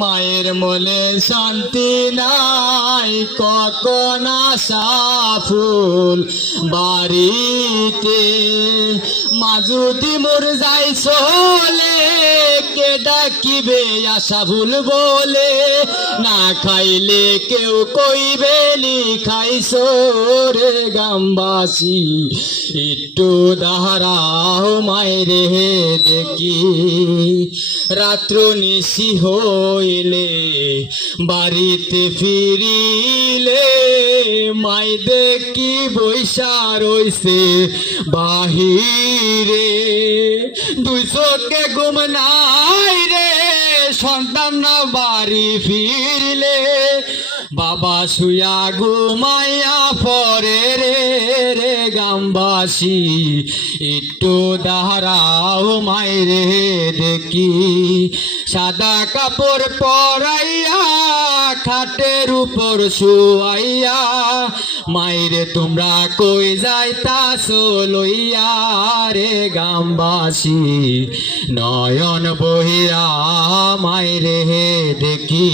মায়ের মনে শান্তি নাই, কখন আশা ফুল বাড়িতে। মা যদি মোর যাই চলে, কে ডাকিবে আশা ভুল বলে। না খাইলে কেউ কইবে নি খাইছো রে গ্রামবাসী। একটু দাঁড়াও মায়েরে দেখি, রাত্র নিশি হইলে বাড়িতে ফিরিলে। মাই দেখি বৈশা রইছে বাহিরে, দুই চোখে ঘুম নাই রে, সন্তান না বাড়ি ফিরলে। বাবা শুয়া ঘুমাইয়া পরে রে রে গ্রামবাসী। একটু দাঁড়াও মাইরে দেখি, সাদা কাপড় পরাইয়া খাটের উপর শুয়াইয়া। মাইরে তোমরা কই যাইতাছো লইয়া রে গ্রামবাসী। নয়ন বহিয়া মাইরে দেখি,